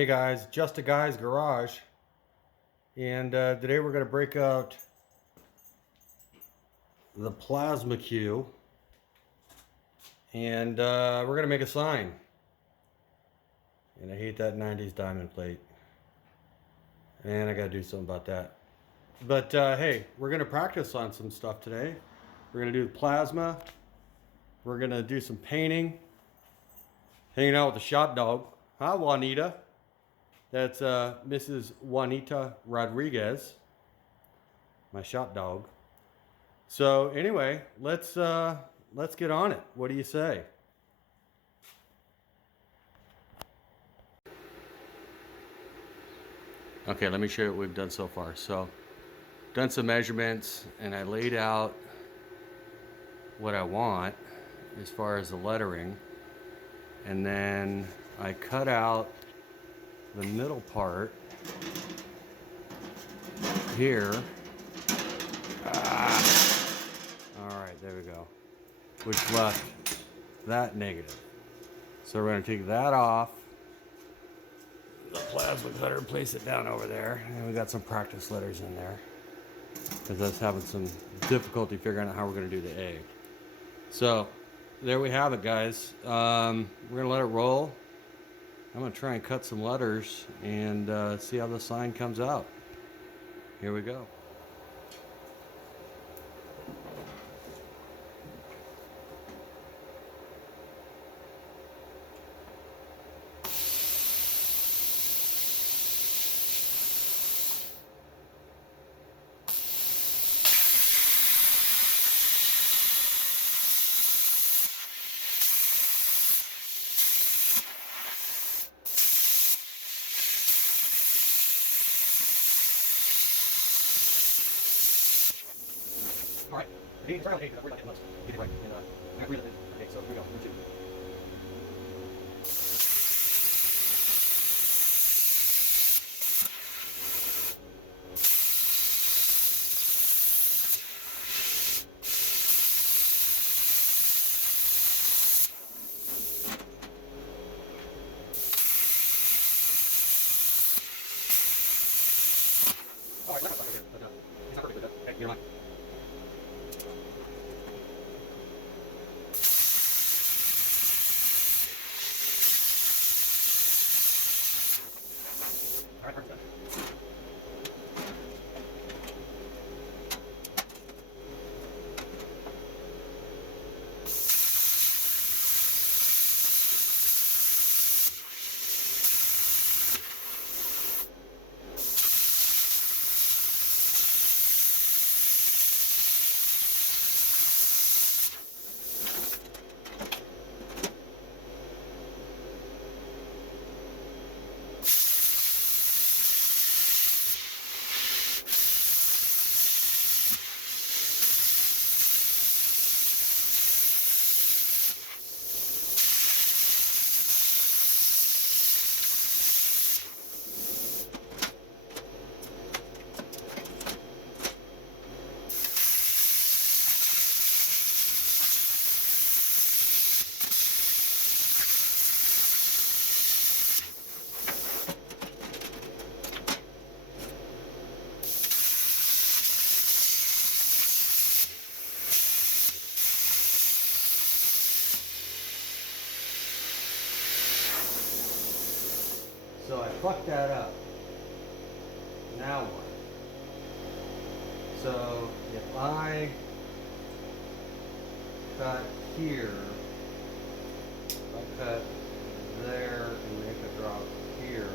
Hey guys, Just a Guy's Garage, and today we're going to break out the plasma cue, and we're going to make a sign. And I hate that 90s diamond plate, and I got to do something about that. But hey, we're going to practice on some stuff today. We're going to do the plasma, we're going to do some painting, hanging out with the shop dog. Hi Juanita. That's Mrs. Juanita Rodriguez, my shop dog. So anyway, let's get on it. What do you say? Okay, let me show you what we've done so far. So, done some measurements, and I laid out what I want as far as the lettering, and then I cut out the middle part here. All right, there we go. Which left that negative. So we're going to take that off the plasma cutter and place it down over there. And we got some practice letters in there because I was having some difficulty figuring out how we're going to do the egg. So there we have it, guys. We're going to let it roll. I'm going to try and cut some letters and see how the sign comes out. Here we go. All right, it's around 8 because we're not getting much. Get it right. And I agree with it. Okay, so here we go. Number 2. All right, let's not here, but it's not perfect, but okay, you're right. All right, perfect. So I fucked that up. Now what? So if I cut here, I cut there and make a drop here.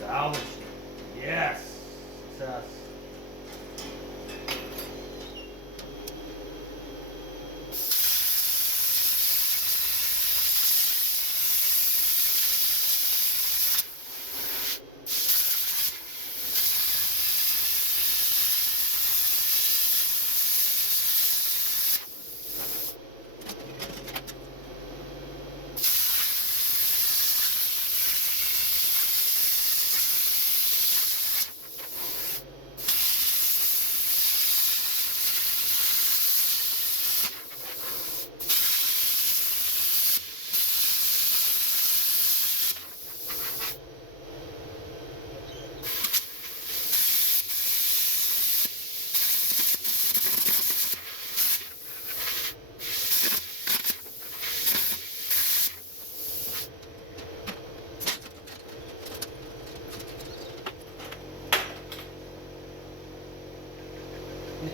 Salvaged it. Yes. Success.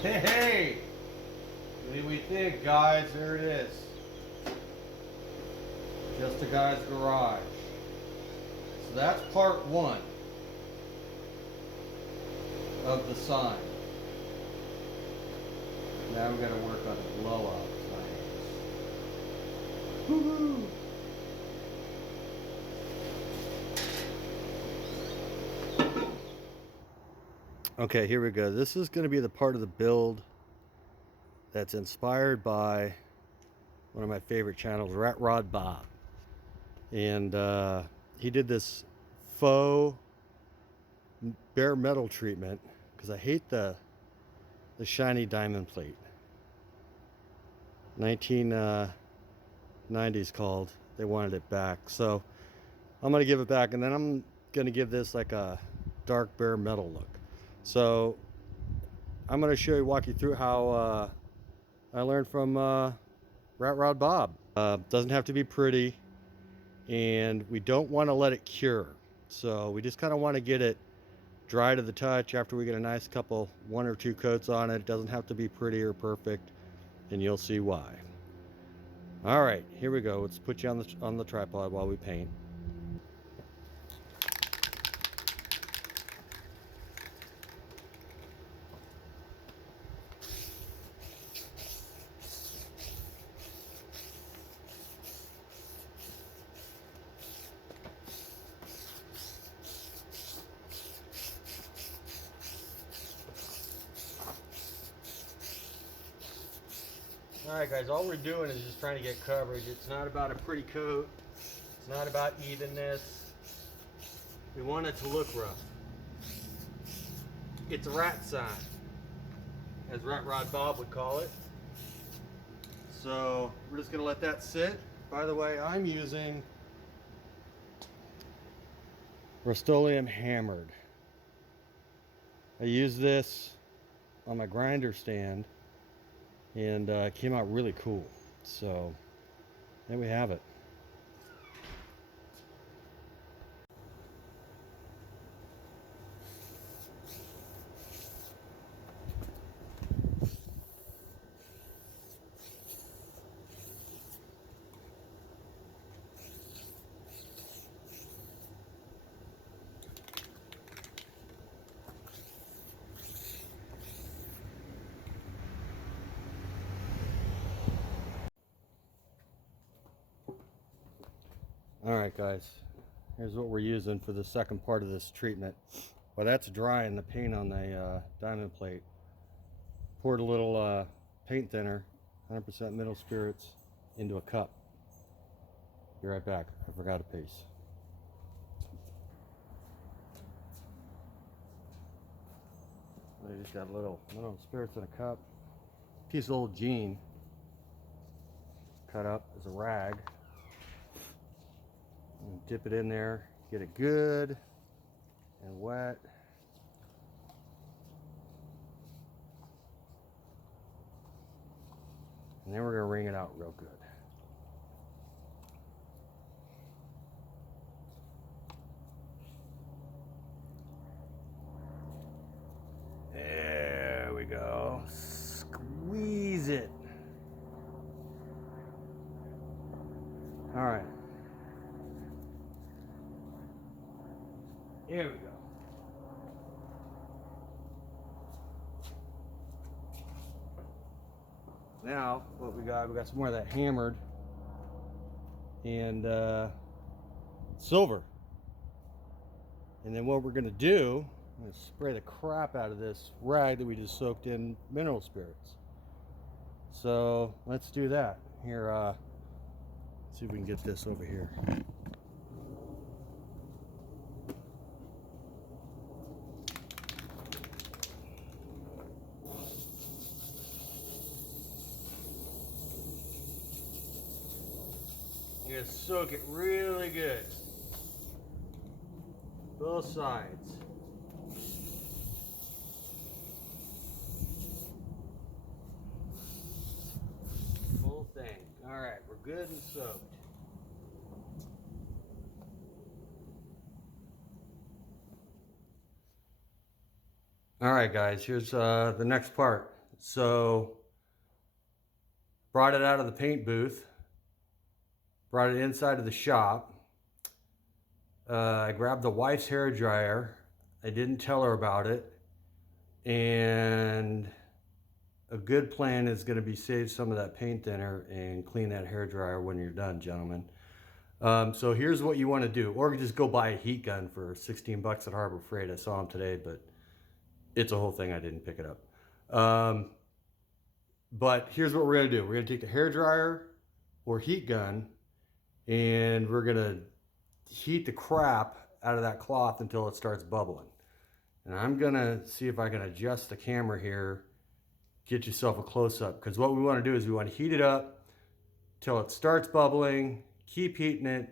Hey, hey! What do we think, guys? There it is. Just a guy's garage. So that's part one of the sign. Now we got to work on the blowout signs. Woohoo! Okay, here we go. This is going to be the part of the build that's inspired by one of my favorite channels, Rat Rod Bob. And he did this faux bare metal treatment because I hate the shiny diamond plate. 1990s called. They wanted it back. So I'm going to give it back, and then I'm going to give this like a dark bare metal look. So I'm going to walk you through how I learned from Rat Rod Bob. Doesn't have to be pretty, and we don't want to let it cure. So we just kind of want to get it dry to the touch after we get a nice couple, 1 or 2 coats on it. It doesn't have to be pretty or perfect, and you'll see why. All right, here we go. Let's put you on the tripod while we paint. Alright guys, all we're doing is just trying to get coverage. It's not about a pretty coat. It's not about evenness. We want it to look rough. It's a rat sign, as Rat Rod Bob would call it. So we're just going to let that sit. By the way, I'm using Rust-Oleum hammered. I use this on my grinder stand, and it came out really cool. So there we have it. Alright guys, here's what we're using for the second part of this treatment. Well, that's drying the paint on the diamond plate. Poured a little paint thinner, 100% mineral spirits, into a cup. Be right back. I forgot a piece. I just got a little mineral spirits in a cup. Piece of old jean cut up as a rag. And dip it in there, get it good and wet. And then we're going to wring it out real good. There we go. Squeeze it. All right. Here we go. Now, what we got some more of that hammered and silver. And then what we're going to do, I'm going to spray the crap out of this rag that we just soaked in mineral spirits. So let's do that. Here, see if we can get this over here. You're going to soak it really good. Both sides. Whole thing. Alright, we're good and soaked. Alright guys, here's the next part. So brought it out of the paint booth, brought it inside of the shop. I grabbed the wife's hair dryer. I didn't tell her about it. And a good plan is going to be save some of that paint thinner and clean that hair dryer when you're done, gentlemen. So here's what you want to do, or just go buy a heat gun for 16 bucks at Harbor Freight. I saw them today, but it's a whole thing. I didn't pick it up. But here's what we're going to do. We're going to take the hair dryer or heat gun, and we're going to heat the crap out of that cloth until it starts bubbling. And I'm going to see if I can adjust the camera here, get yourself a close-up, because what we want to do is we want to heat it up till it starts bubbling, keep heating it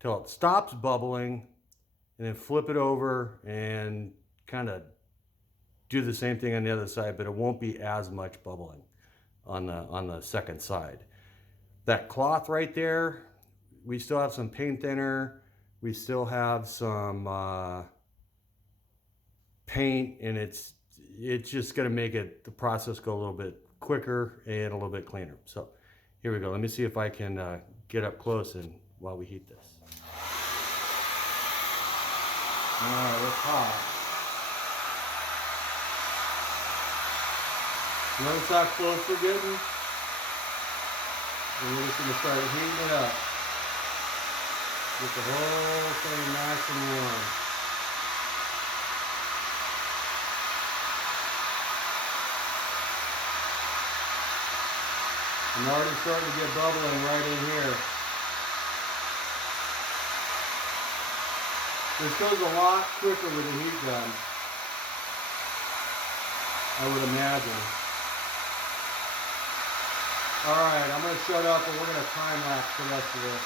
till it stops bubbling, and then flip it over and kind of do the same thing on the other side, but it won't be as much bubbling on the second side. That cloth right there, we still have some paint thinner, we still have some paint, and it's just going to make the process go a little bit quicker and a little bit cleaner. So here we go. Let me see if I can get up close and while we heat this. All right, it's hot. Notice how close we're getting? And we're just going to start heating it up. Get the whole thing nice and warm. I'm already starting to get bubbling right in here. This goes a lot quicker with a heat gun, I would imagine. Alright, I'm going to shut up and we're going to time lapse the rest of this.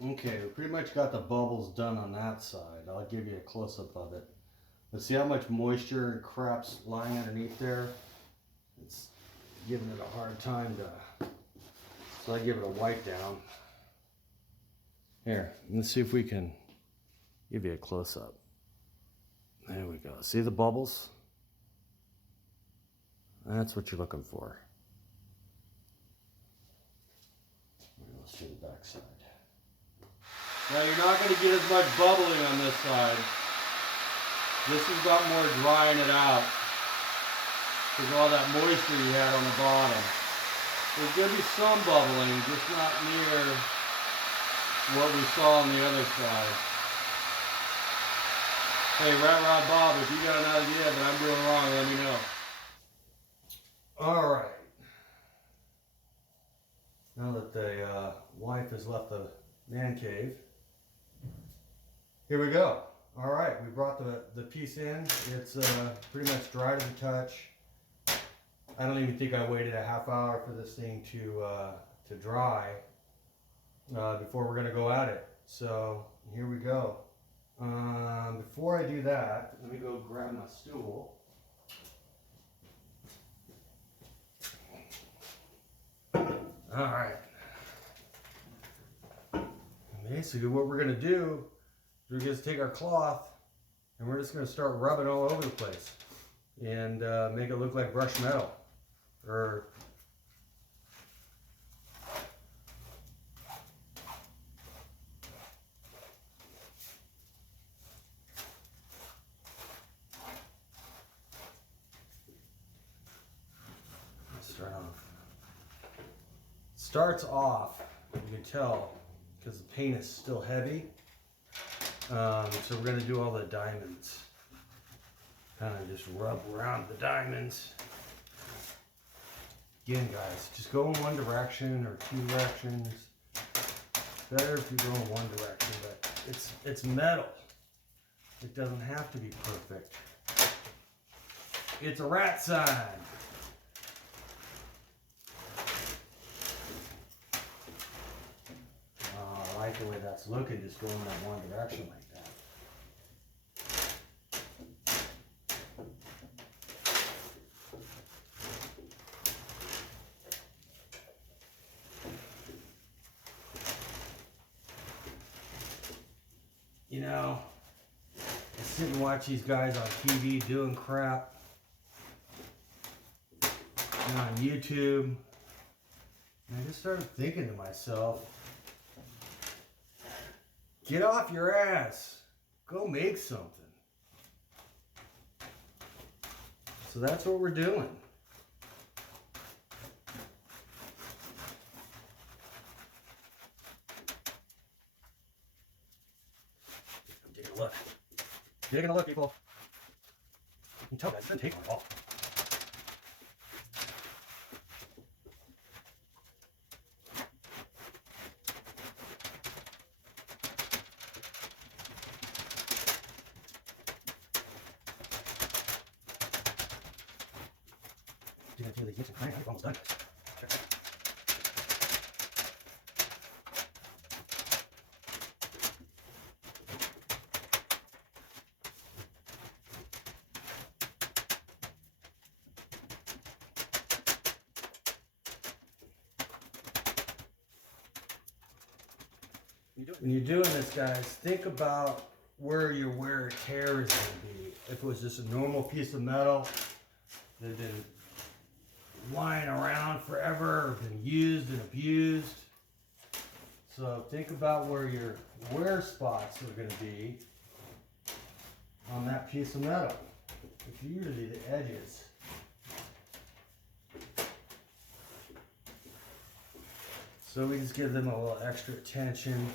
Okay, we pretty much got the bubbles done on that side. I'll give you a close-up of it. But see how much moisture and crap's lying underneath there? It's giving it a hard time to... So I give it a wipe down. Here, let's see if we can give you a close-up. There we go. See the bubbles? That's what you're looking for. Let's see the back side. Now you're not going to get as much bubbling on this side. This has got more drying it out because of all that moisture you had on the bottom. There's going to be some bubbling, just not near what we saw on the other side. Hey, Rat Rod Bob, if you got an idea that I'm doing wrong, let me know. Alright. Now that the wife has left the man cave, here we go. All right, we brought the piece in. It's pretty much dry to the touch. I don't even think I waited a half hour for this thing to dry before we're gonna go at it. So here we go. Before I do that, let me go grab my stool. All right. Basically what we're going to do is we're just take our cloth and we're just going to start rubbing all over the place and make it look like brushed metal. Or let's start off. Starts off, you can tell, because the paint is still heavy. So we're going to do all the diamonds. Kind of just rub around the diamonds. Again, guys, just go in one direction or two directions. Better if you go in one direction, but it's metal. It doesn't have to be perfect. It's a rat sign. Oh, I like the way that's looking, just going in one direction like that. You know, I sit and watch these guys on TV doing crap. And on YouTube. And I just started thinking to myself, get off your ass. Go make something. So that's what we're doing. Taking a look. Taking a look, people. You can tell guys, it doesn't take long at all. I'm almost done. When you're doing this, guys, think about where your wear and tear is going to be. If it was just a normal piece of metal that had been lying around forever, or been used and abused. So think about where your wear spots are going to be on that piece of metal. It's usually the edges. So we just give them a little extra attention.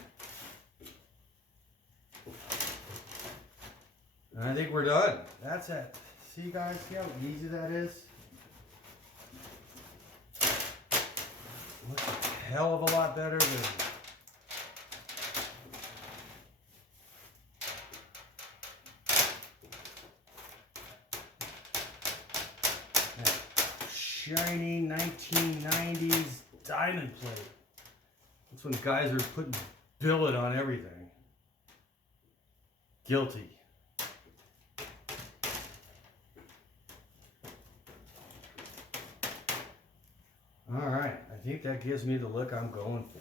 And I think we're done. That's it. See guys, see how easy that is? Looks a hell of a lot better than that shiny 1990s diamond plate. That's when guys are putting billet on everything. Guilty. All right, I think that gives me the look I'm going for.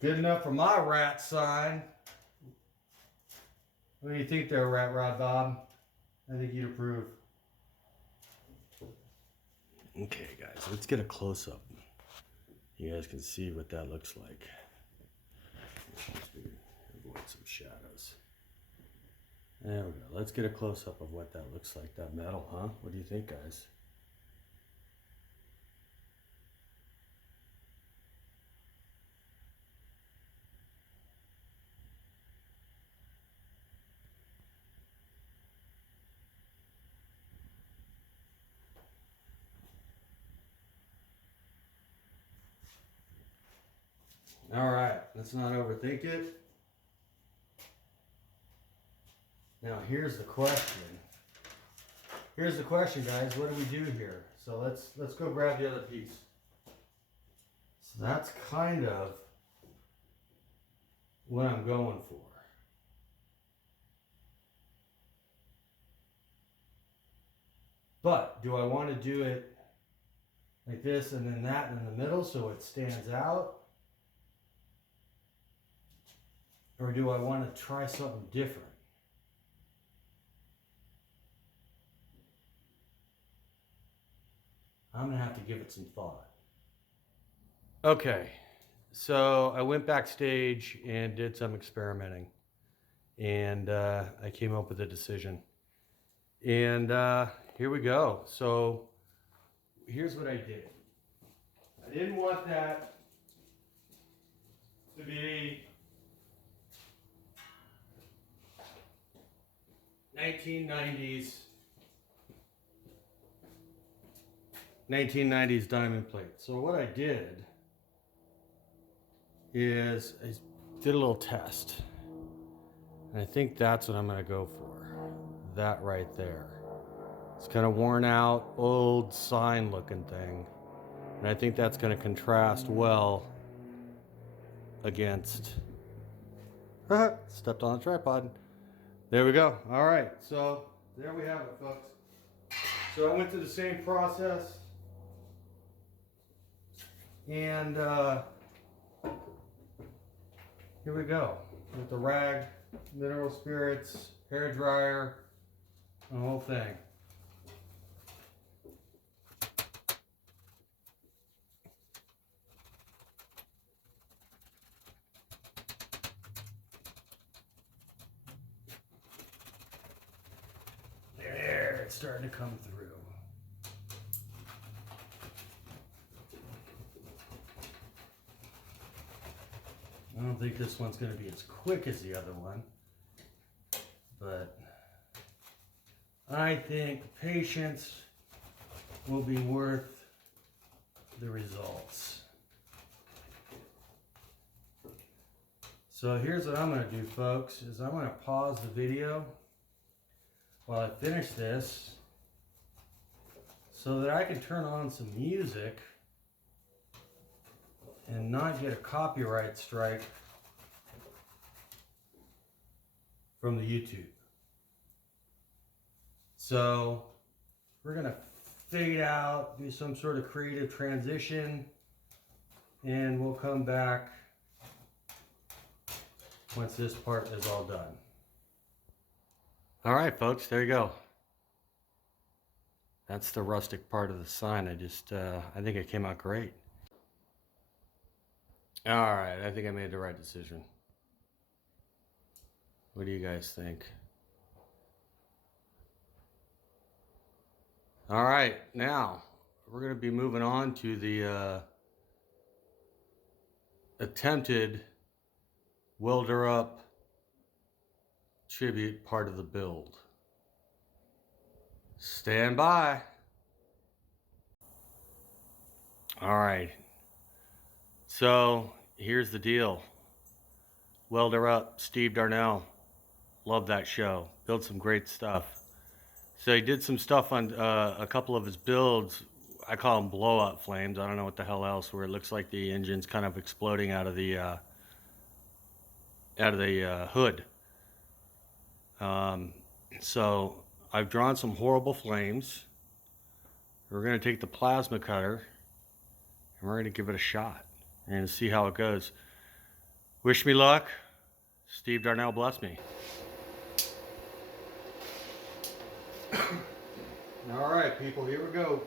Good enough for my rat sign. What do you think there, Rat Rod Bob? I think you'd approve. Okay, guys, let's get a close-up. You guys can see what that looks like. Avoid some shadows. There we go. Let's get a close-up of what that looks like, that metal, huh? What do you think, guys? All right, let's not overthink it. Now here's the question. Here's the question, guys. What do we do here? So let's go grab the other piece. So that's kind of what I'm going for. But do I want to do it like this and then that in the middle so it stands out? Or do I want to try something different? I'm going to have to give it some thought. Okay, so I went backstage and did some experimenting. And I came up with a decision. And here we go. So here's what I did. I didn't want that to be 1990s diamond plate. So what I did is I did a little test. And I think that's what I'm going to go for. that right there. It's kind of worn out, old sign looking thing. And I think that's going to contrast well against... stepped on the tripod. There we go. All right, so there we have it, folks. So I went through the same process, and here we go with the rag, mineral spirits, hair dryer, the whole thing. There, it's starting to come through. I don't think this one's going to be as quick as the other one, but I think patience will be worth the results. So here's what I'm going to do, folks, is I'm going to pause the video while I finish this so that I can turn on some music and not get a copyright strike from the YouTube. So we're gonna fade out, do some sort of creative transition, and we'll come back once this part is all done. All right, folks, there you go. That's the rustic part of the sign. I think it came out great. All right, I think I made the right decision. What do you guys think? All right, now we're going to be moving on to the attempted Welderup tribute part of the build. Stand by. All right. So here's the deal. Welderup, Steve Darnell. Love that show. Built some great stuff. So he did some stuff on a couple of his builds. I call them blow-up flames. I don't know what the hell else, where it looks like the engine's kind of exploding out of the hood. So I've drawn some horrible flames. We're going to take the plasma cutter and we're going to give it a shot. We're going to see how it goes. Wish me luck. Steve Darnell bless me. All right, people, here we go.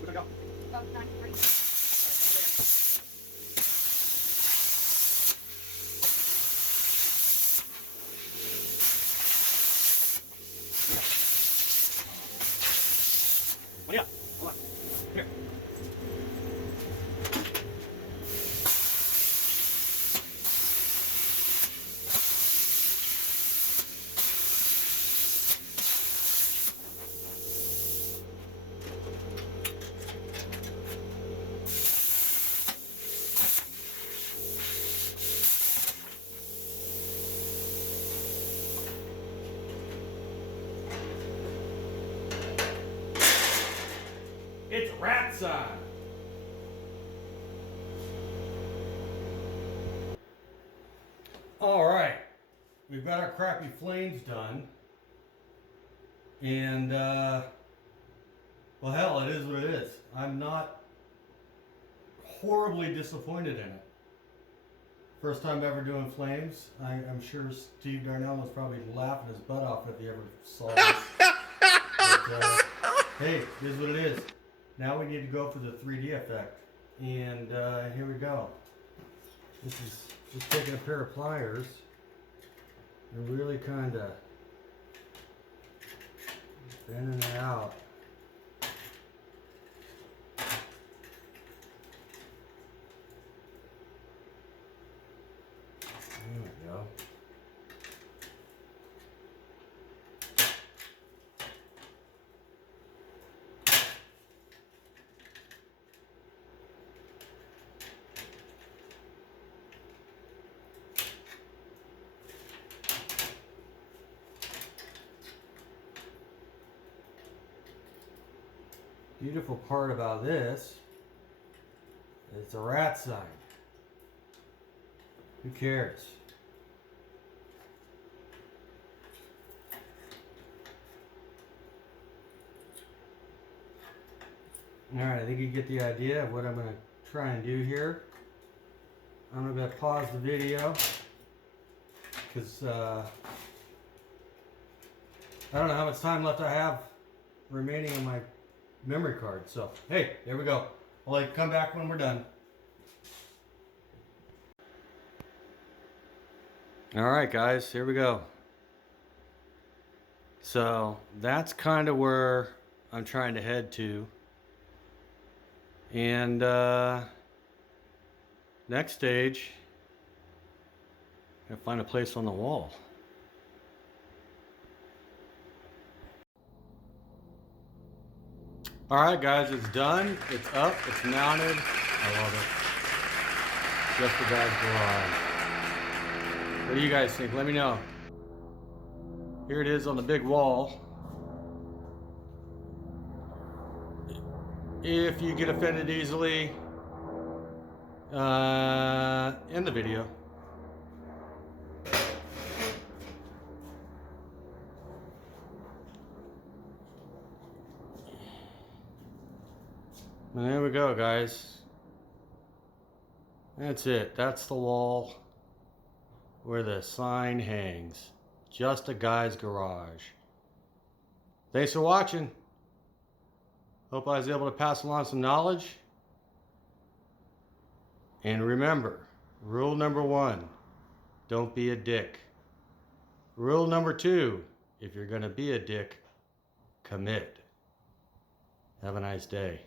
we're gonna go. Oh, 93. What do you got? Hold on. Here. It's a rat sign. All right, we've got our crappy flames done, and well, hell, it is what it is. I'm not horribly disappointed in it. First time ever doing flames. I'm sure Steve Darnell was probably laughing his butt off if he ever saw this. But, hey, it is what it is. Now we need to go for the 3D effect. And here we go. This is just taking a pair of pliers and really kind of bending it out. There we go. Beautiful part about this, it's a rat sign. Who cares? Alright, I think you get the idea of what I'm going to try and do here. I'm going to pause the video because I don't know how much time left I have remaining on my memory card. So, hey, there we go. I'll come back when we're done. Alright guys, here we go. So, that's kind of where I'm trying to head to. And next stage, I'm gonna find a place on the wall. Alright guys, it's done, it's up, it's mounted. I love it. Just the guy's garage. What do you guys think? Let me know. Here it is on the big wall. If you get offended easily, end the video. And there we go, guys. That's it. That's the wall where the sign hangs. Just a guy's garage. Thanks for watching. Hope I was able to pass along some knowledge. And remember, rule number 1, don't be a dick. Rule number 2, if you're gonna be a dick, commit. Have a nice day.